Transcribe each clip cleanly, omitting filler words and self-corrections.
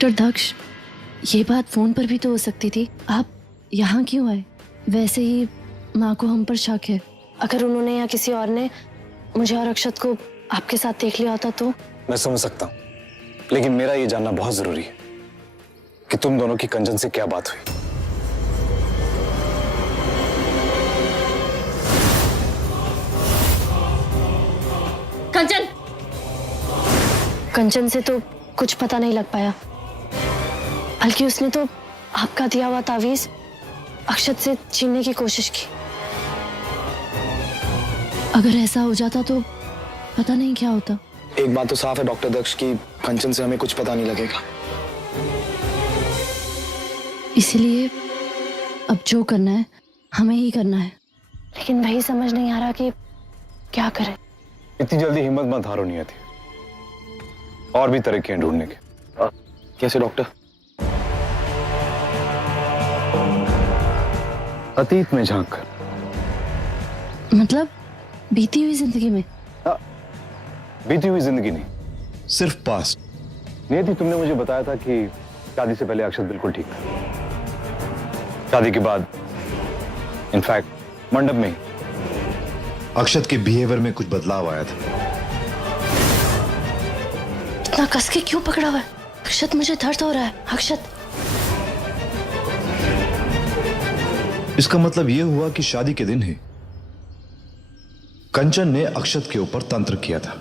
Doctor दक्ष, ये बात phone पर भी तो हो सकती थी। आप यहाँ क्यों आए? वैसे ही माँ को हम पर शक है। अगर उन्होंने या किसी और ने मुझे और अक्षत को आपके साथ देख लिया होता तो। मैं समझ सकता हूँ, लेकिन मेरा ये जानना बहुत जरूरी है कि तुम दोनों की कंचन से क्या बात हुई। कंचन! कंचन से तो कुछ पता नहीं लग पाया, बल्कि उसने तो आपका दिया हुआ तावीज अक्षत से छीनने की कोशिश की। अगर ऐसा हो जाता तो पता नहीं क्या होता। एक बात तो साफ है डॉक्टर दक्ष की कंचन से हमें कुछ पता नहीं लगेगा। इसीलिए अब जो करना है हमें ही करना है, लेकिन वही समझ नहीं आ रहा कि क्या करें। इतनी जल्दी हिम्मत मत हारो नियति, और भी तरीके हैं ढूंढने के। कैसे डॉक्टर? अतीत में झांक कर। मतलब बीती हुई जिंदगी में? बीती हुई जिंदगी नहीं, सिर्फ पास्ट। नियति, तुमने मुझे बताया था कि शादी से पहले अक्षत बिल्कुल ठीक था। शादी के बाद इनफैक्ट मंडप में अक्षत के बिहेवियर में कुछ बदलाव आया था। इतना कस के क्यों पकड़ा हुआ है? अक्षत, मुझे दर्द हो रहा है। अक्षत! इसका मतलब यह हुआ कि शादी के दिन ही कंचन ने अक्षत के ऊपर तंत्र किया था।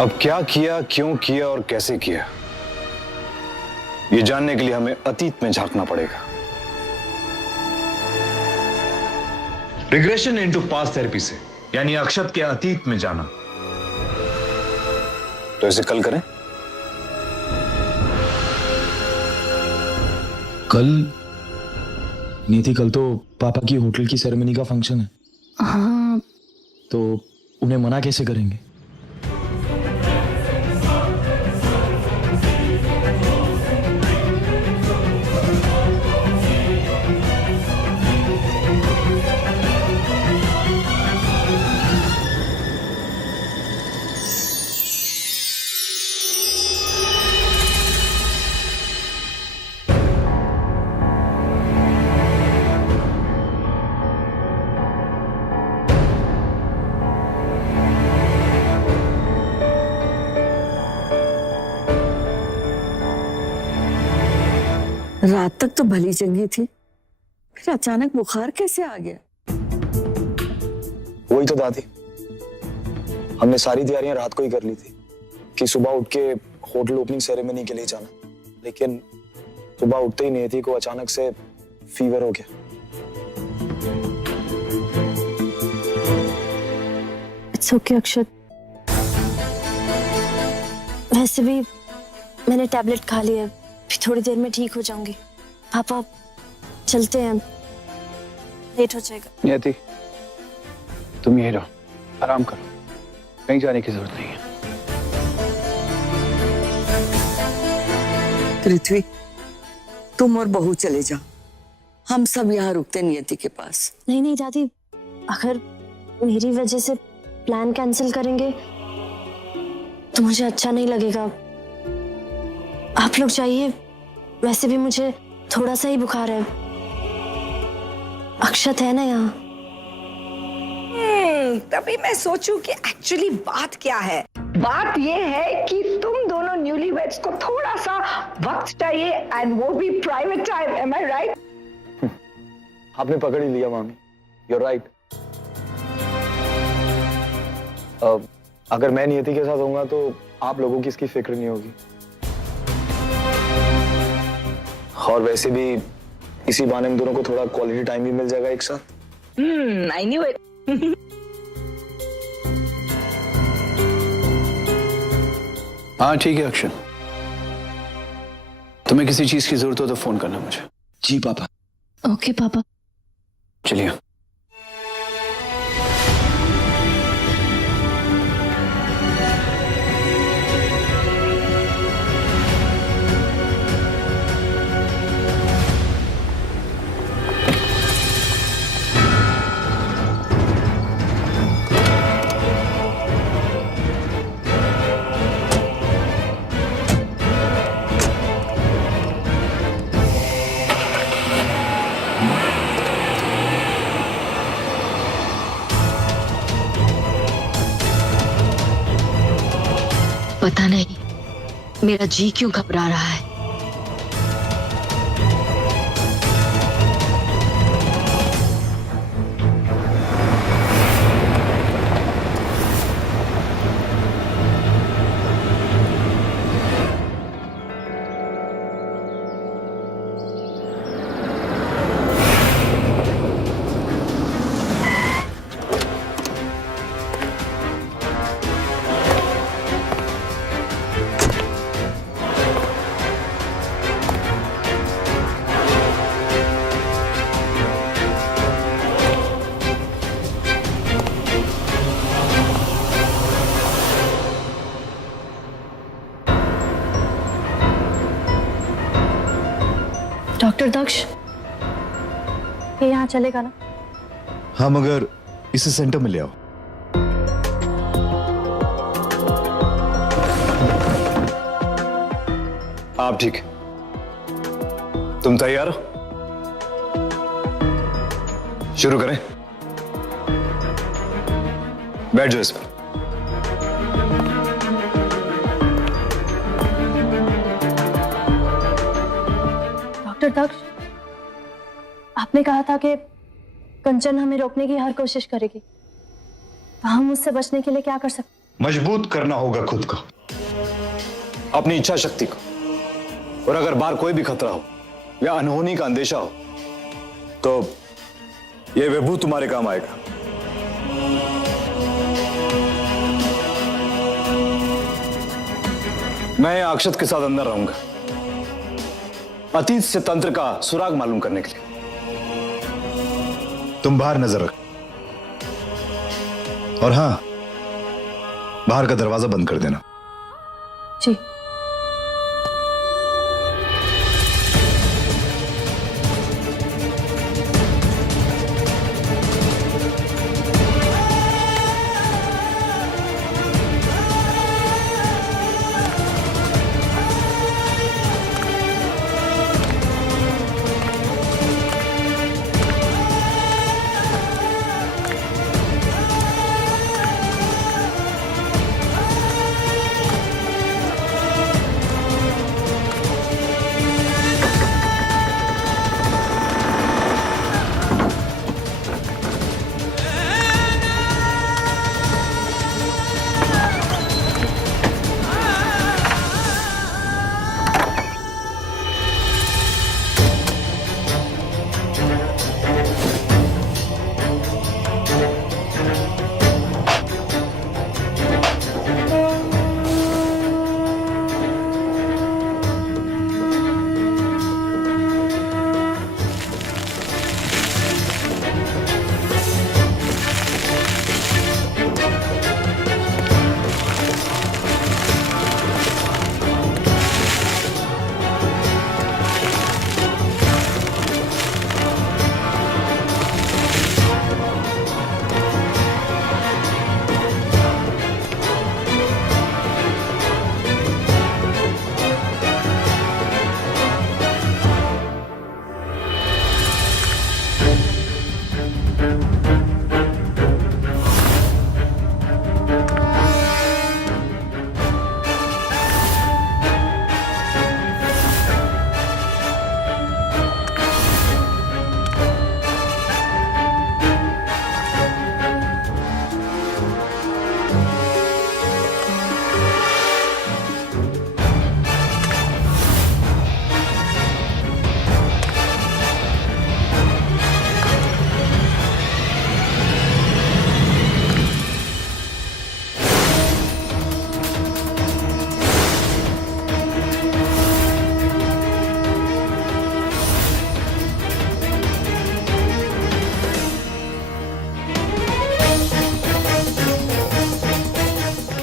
अब क्या किया, क्यों किया और कैसे किया, ये जानने के लिए हमें अतीत में झांकना पड़ेगा। रिग्रेशन इनटू पास्ट थेरेपी से, यानी अक्षत के अतीत में जाना। तो इसे कल करें? कल? नीति, कल तो पापा की होटल की सेरेमनी का फंक्शन है। हाँ, तो उन्हें मना कैसे करेंगे? रात तक तो भली चंगी थी, फिर अचानक बुखार कैसे आ गया? वही तो दादी, हमने सारी तैयारियां रात को ही कर ली थी कि सुबह उठ के होटल ओपनिंग सेरेमनी के लिए जाना, लेकिन सुबह उठते ही नियति को अचानक से फीवर हो गया। इट्स ओके अक्षत। वैसे भी मैंने टैबलेट खा ली है, थोड़ी देर में ठीक हो जाऊंगी। पापा चलते हैं, लेट हो जाएगा। नियति, तुम यही रहो, आराम करो, कहीं जाने की जरूरत नहीं है। पृथ्वी, तुम और बहू चले जाओ, हम सब यहाँ रुकते नियति के पास। नहीं नहीं दादी, अगर मेरी वजह से प्लान कैंसिल करेंगे तो मुझे अच्छा नहीं लगेगा। आप लोग जाइए, वैसे भी मुझे थोड़ा सा ही बुखार है। अक्षत है ना यहाँ। तभी मैं सोचूं कि एक्चुअली बात क्या है। बात ये है कि तुम दोनों न्यूली वेड्स को थोड़ा सा वक्त चाहिए, एंड वो भी प्राइवेट टाइम। एम आई राइट? आपने पकड़ ही लिया मामी, यू आर राइट। अगर मैं नियति के साथ होऊंगा तो आप लोगों की इसकी फिक्र नहीं होगी, और वैसे भी इसी बहाने हम दोनों को थोड़ा क्वालिटी टाइम भी मिल जाएगा एक साथ। I knew it. हाँ ठीक है अक्षत, तुम्हें किसी चीज की जरूरत हो तो फोन करना मुझे। जी पापा। ओके पापा। चलिए। पता नहीं मेरा जी क्यों घबरा रहा है। डॉक्टर दक्ष, ये यहाँ चलेगा ना? हाँ, मगर इसे सेंटर में ले आओ। आप ठीक, तुम तैयार हो? शुरू करें? बैठ जाओ इस पर। डॉक्टर दक्ष, आपने कहा था कि कंचन हमें रोकने की हर कोशिश करेगी, तो हम उससे बचने के लिए क्या कर सकते? मजबूत करना होगा खुद को, अपनी इच्छा शक्ति को। और अगर बाहर कोई भी खतरा हो या अनहोनी का अंदेशा हो तो यह विभू तुम्हारे काम आएगा। मैं अक्षत के साथ अंदर रहूंगा, अतीत से तंत्र का सुराग मालूम करने के लिए। तुम बाहर नजर रख, और हां, बाहर का दरवाजा बंद कर देना। जी।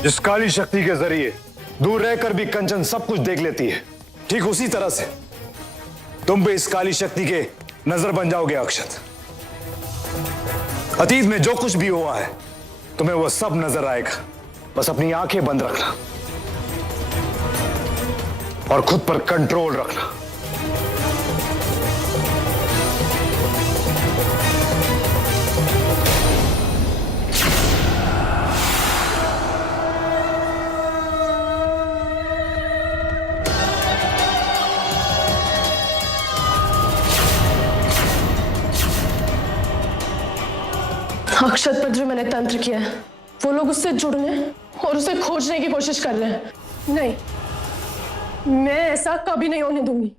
जिस काली शक्ति के जरिए दूर रहकर भी कंचन सब कुछ देख लेती है, ठीक उसी तरह से तुम भी इस काली शक्ति के नजर बन जाओगे अक्षत। अतीत में जो कुछ भी हुआ है तुम्हें वो सब नजर आएगा। बस अपनी आंखें बंद रखना और खुद पर कंट्रोल रखना। अक्षत पर जो मैंने तंत्र किया है वो लोग उससे जुड़ने और उसे खोजने की कोशिश कर रहे हैं। नहीं, मैं ऐसा कभी नहीं होने दूंगी।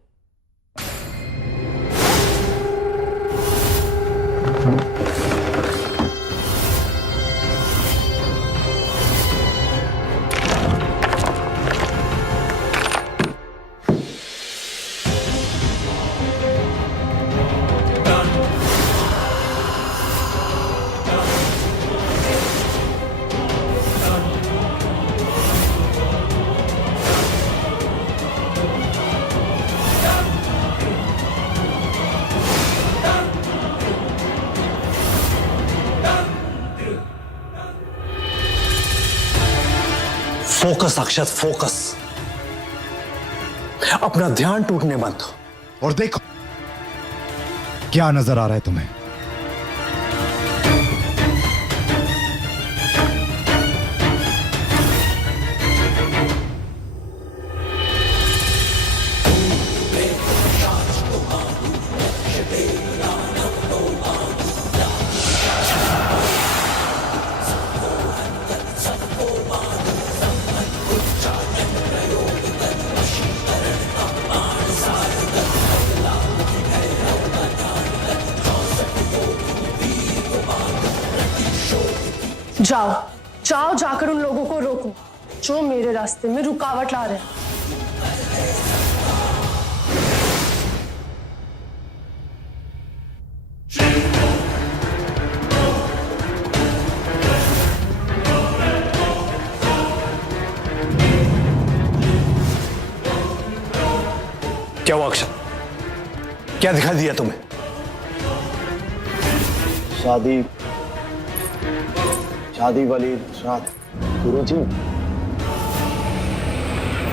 फोकस अक्षत, फोकस। अपना ध्यान टूटने मत दो। और देखो क्या नजर आ रहा है तुम्हें। जाओ जाओ, जाकर उन लोगों को रोको जो मेरे रास्ते में रुकावट ला रहे हैं। क्या हुआ अक्षत? क्या दिखाई दिया तुम्हें? शादी वाली रात गुरुजी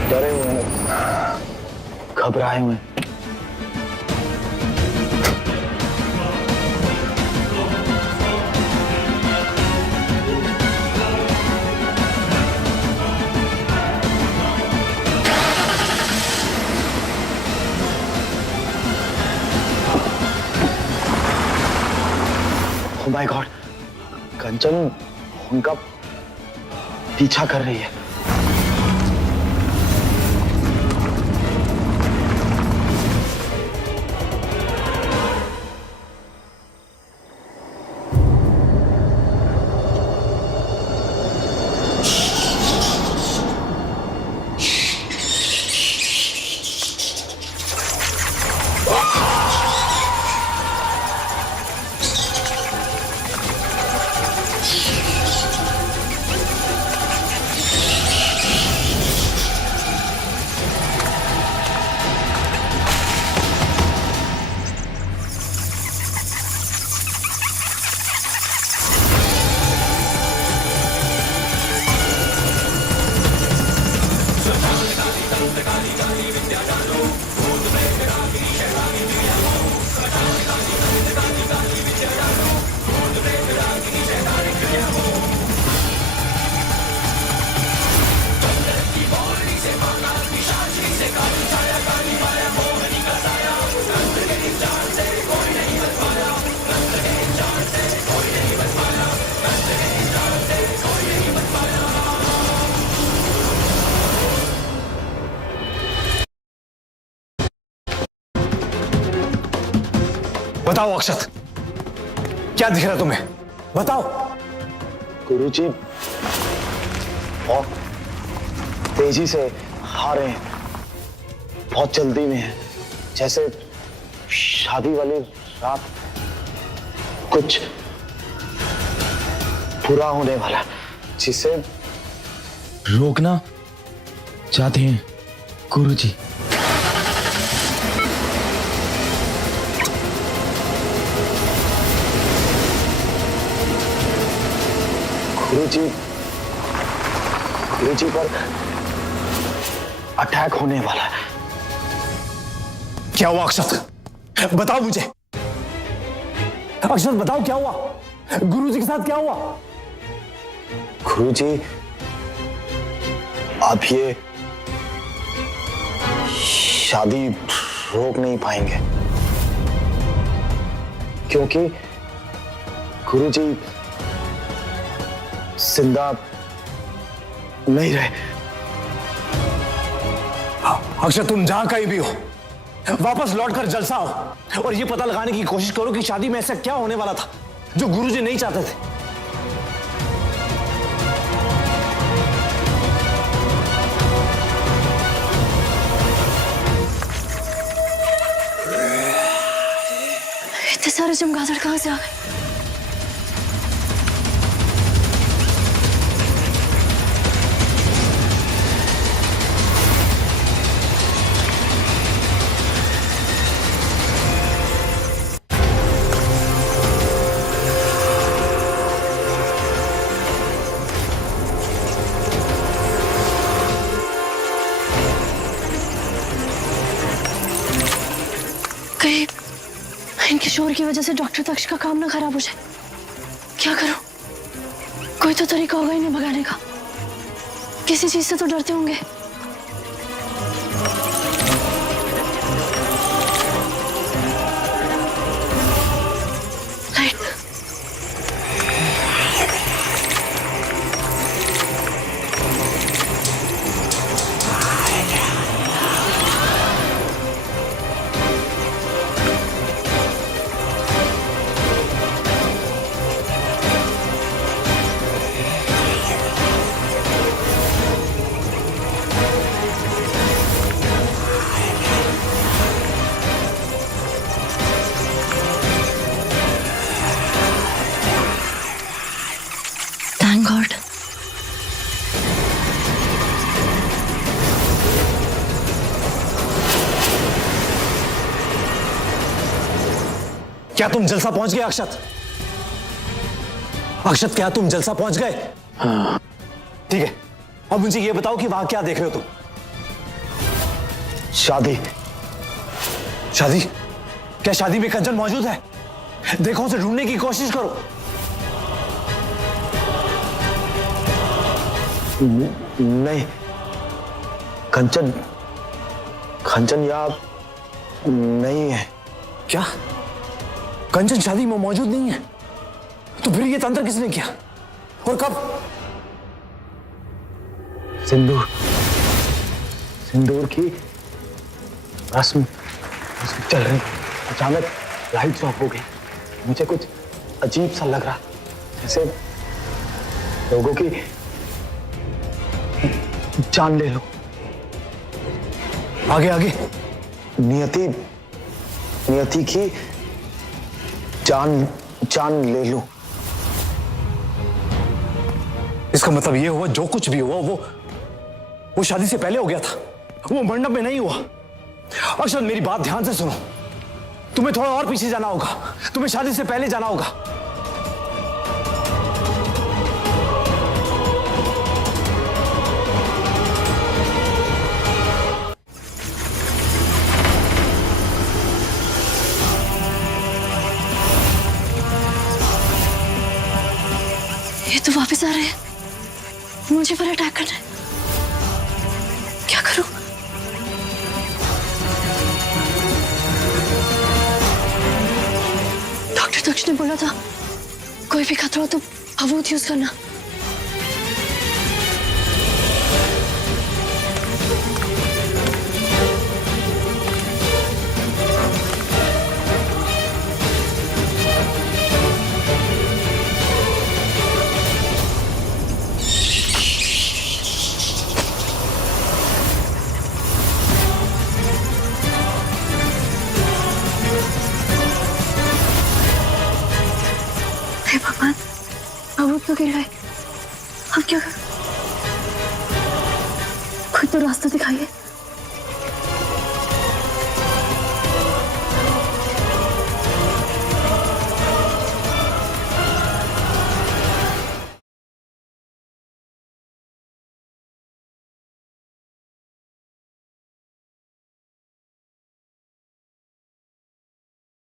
डरे हुए हैं, घबराए हुए हैं। Oh my God, कंचन उनका पीछा कर रही है। बताओ अक्षत, क्या दिख रहा तुम्हें? बताओ। गुरुजी बहुत तेजी से आ रहे हैं, बहुत जल्दी में है, जैसे शादी वाली रात कुछ पूरा होने वाला, जिसे रोकना चाहते हैं गुरुजी। गुरुजी पर अटैक होने वाला है। क्या हुआ अक्षत? बताओ मुझे। अक्षत बताओ क्या हुआ? गुरुजी के साथ क्या हुआ? गुरुजी आप ये शादी रोक नहीं पाएंगे, क्योंकि गुरुजी जिंदा नहीं रहे। अक्षत, तुम जहां कहीं भी हो, वापस लौटकर जलसा आओ और ये पता लगाने की कोशिश करो कि शादी में ऐसा क्या होने वाला था जो गुरुजी नहीं चाहते थे। इतने सारे चमगादड़ कहां से आ गए? कहीं इनके शोर की वजह से डॉक्टर तक्ष का काम ना खराब हो जाए। क्या करूं? कोई तो तरीका होगा इन्हें भगाने का। किसी चीज से तो डरते होंगे। लाइट। Thank God. क्या तुम जलसा पहुंच गए अक्षत? अक्षत, क्या तुम जलसा पहुंच गए? ठीक है, अब मुझे ये बताओ कि वहां क्या देख रहे हो तुम? शादी। शादी? क्या शादी में कंचन मौजूद है? देखो, उसे ढूंढने की कोशिश करो। नहीं, कंचन कंचन यहाँ नहीं है। क्या कंचन शादी में मौजूद नहीं है? तो फिर ये तंत्र किसने किया और कब? सिंदूर सिंदूर की रस्म चल रही, अचानक लाइट ऑफ हो गई। मुझे कुछ अजीब सा लग रहा, जैसे लोगों की जान ले लो। आगे आगे। नियति नियति की जान ले लो। इसका मतलब ये हुआ जो कुछ भी हुआ वो शादी से पहले हो गया था, वो मंडप में नहीं हुआ। अक्षत, मेरी बात ध्यान से सुनो। तुम्हें थोड़ा और पीछे जाना होगा, तुम्हें शादी से पहले जाना होगा। ये तो वापस आ रहे हैं, मुझे पर अटैक करना है। क्या करूं? डॉक्टर तक्ष ने बोला था कोई भी खतरा हो तो अवूत यूज करना। हे भगवान, अवूत तो गिर गए। अब क्या करूं? कोई तो रास्ता दिखाइए।